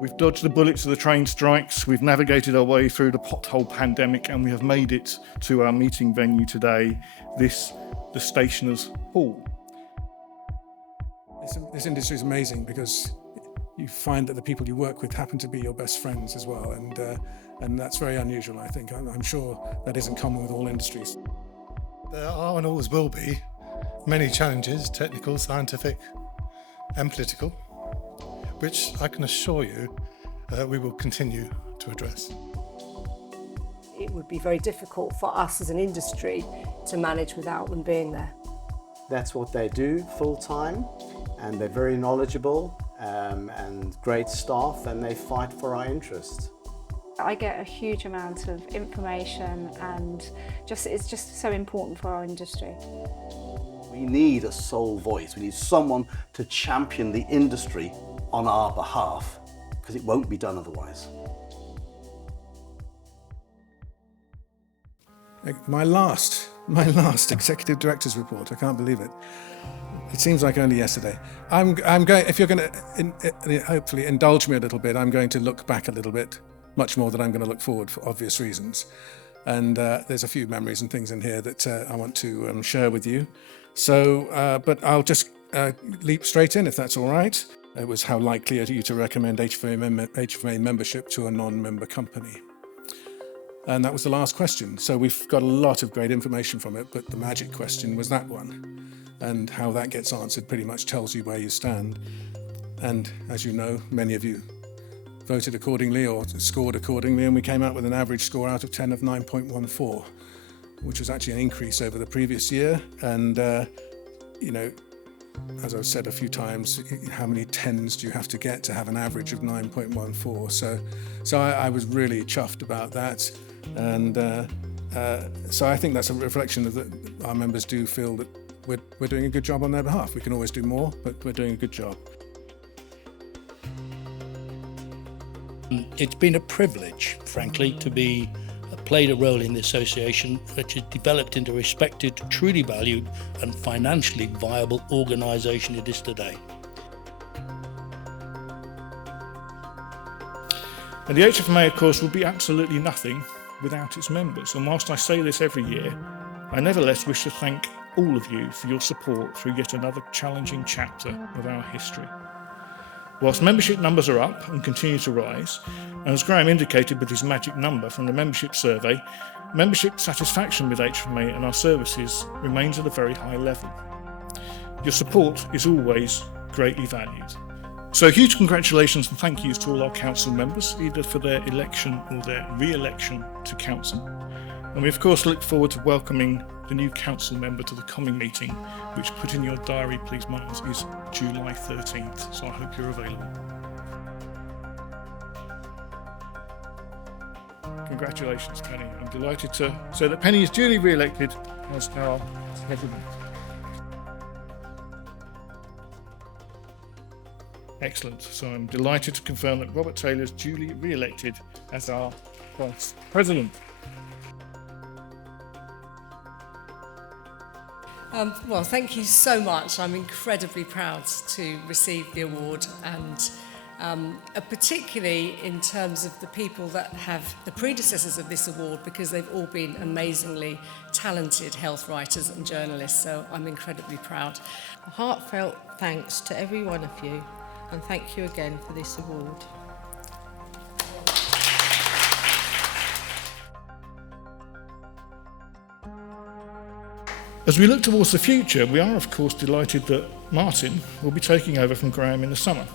We've dodged the bullets of the train strikes, we've navigated our way through the pothole pandemic, and we have made it to our meeting venue today, the Stationers' Hall. This industry is amazing because you find that the people you work with happen to be your best friends as well, and that's very unusual, I think. I'm sure that isn't common with all industries. There are and always will be many challenges, technical, scientific and political, which I can assure you we will continue to address. It would be very difficult for us as an industry to manage without them being there. That's what they do full time, and they're very knowledgeable and great staff, and they fight for our interests. I get a huge amount of information, and it's just so important for our industry. We need a sole voice. We need someone to champion the industry on our behalf, because it won't be done otherwise. My last executive director's report. I can't believe it. It seems like only yesterday. I'm going. If you're going to hopefully indulge me a little bit, I'm going to look back a little bit, much more than I'm going to look forward for obvious reasons. And there's a few memories and things in here that I want to share with you. So, but I'll just leap straight in if that's all right. It was how likely are you to recommend HFMA membership to a non-member company? And that was the last question. So we've got a lot of great information from it, but the magic question was that one. And how that gets answered pretty much tells you where you stand. And as you know, many of you voted accordingly or scored accordingly, and we came out with an average score out of 10 of 9.14, which was actually an increase over the previous year. And, you know, as I've said a few times, how many 10s do you have to get to have an average of 9.14? So I was really chuffed about that. And so I think that's a reflection of that our members do feel that we're doing a good job on their behalf. We can always do more, but we're doing a good job. It's been a privilege, frankly, to be played a role in the association, which has developed into a respected, truly valued and financially viable organisation it is today. And the HFMA, of course, would be absolutely nothing without its members. And whilst I say this every year, I nevertheless wish to thank all of you for your support through yet another challenging chapter of our history. Whilst membership numbers are up and continue to rise, and as Graham indicated with his magic number from the membership survey, membership satisfaction with HFMA and our services remains at a very high level. Your support is always greatly valued. So huge congratulations and thank yous to all our council members, either for their election or their re-election to council. And we of course look forward to welcoming the new council member to the coming meeting, which, put in your diary please Miles, is July 13th, so I hope you're available. Congratulations, Penny. I'm delighted to say that Penny is duly re-elected as our president. Excellent. So I'm delighted to confirm that Robert Taylor is duly re-elected as our vice president. Well, thank you so much. I'm incredibly proud to receive the award, and particularly in terms of the people that have the predecessors of this award, because they've all been amazingly talented health writers and journalists, so I'm incredibly proud. A heartfelt thanks to every one of you, and thank you again for this award. As we look towards the future, we are of course delighted that Martin will be taking over from Graham in the summer.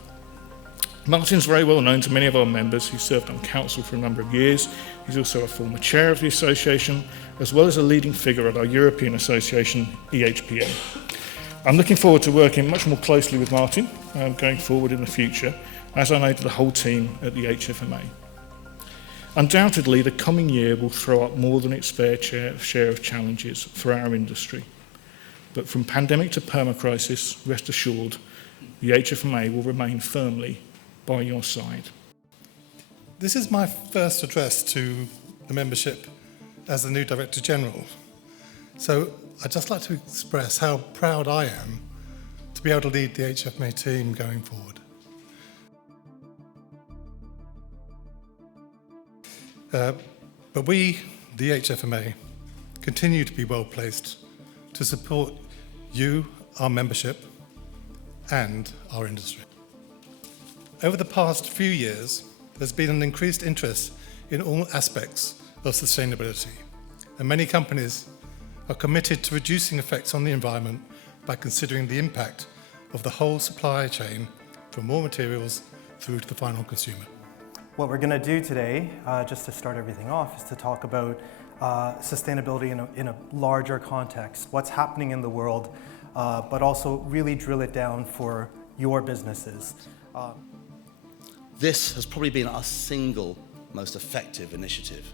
Martin's very well known to many of our members. He's served on council for a number of years. He's also a former chair of the association, as well as a leading figure at our European association, EHPA. I'm looking forward to working much more closely with Martin going forward in the future, as I know to the whole team at the HFMA. Undoubtedly, the coming year will throw up more than its fair share of challenges for our industry. But from pandemic to permacrisis, rest assured, the HFMA will remain firmly by your side. This is my first address to the membership as the new Director General. So I'd just like to express how proud I am to be able to lead the HFMA team going forward. But we, the HFMA, continue to be well placed to support you, our membership, and our industry. Over the past few years, there's been an increased interest in all aspects of sustainability, and many companies are committed to reducing effects on the environment by considering the impact of the whole supply chain from raw materials through to the final consumer. What we're going to do today, just to start everything off, is to talk about sustainability in a larger context, what's happening in the world, but also really drill it down for your businesses. This has probably been our single most effective initiative,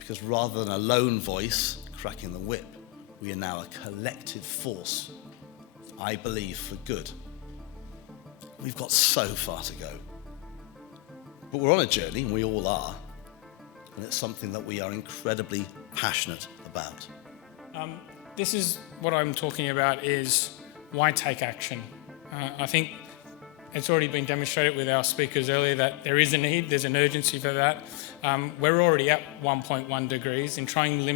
because rather than a lone voice cracking the whip, we are now a collective force, I believe, for good. We've got so far to go. But we're on a journey, and we all are, and it's something that we are incredibly passionate about. This is what I'm talking about, is why take action? I think it's already been demonstrated with our speakers earlier that there is a need, there's an urgency for that. We're already at 1.1 degrees, and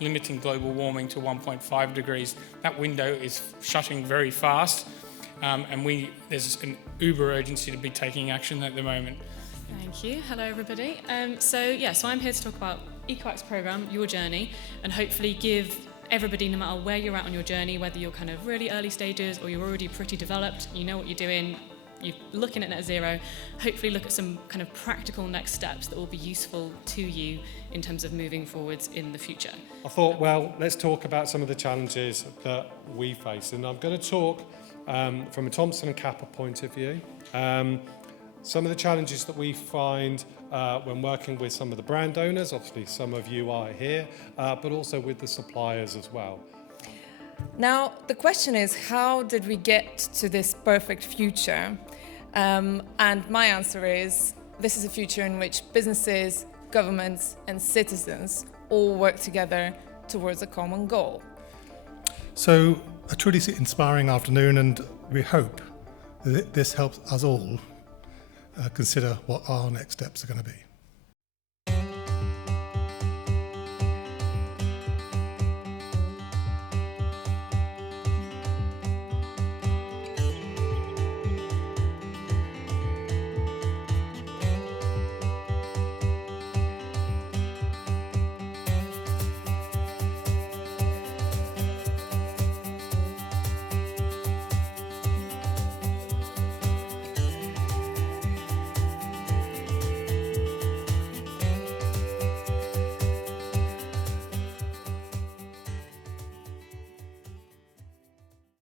limiting global warming to 1.5 degrees. That window is shutting very fast, and there's an uber urgency to be taking action at the moment. Thank you. Hello, everybody. So I'm here to talk about EcoAct's programme, Your Journey, and hopefully give everybody, no matter where you're at on your journey, whether you're kind of really early stages or you're already pretty developed, you know what you're doing, you're looking at net zero, hopefully look at some kind of practical next steps that will be useful to you in terms of moving forwards in the future. I thought, well, let's talk about some of the challenges that we face, and I'm going to talk from a Thompson and Kappa point of view. Some of the challenges that we find when working with some of the brand owners, obviously some of you are here, but also with the suppliers as well. Now, the question is, how did we get to this perfect future? And my answer is, this is a future in which businesses, governments, and citizens all work together towards a common goal. So, a truly inspiring afternoon, and we hope that this helps us all consider what our next steps are going to be.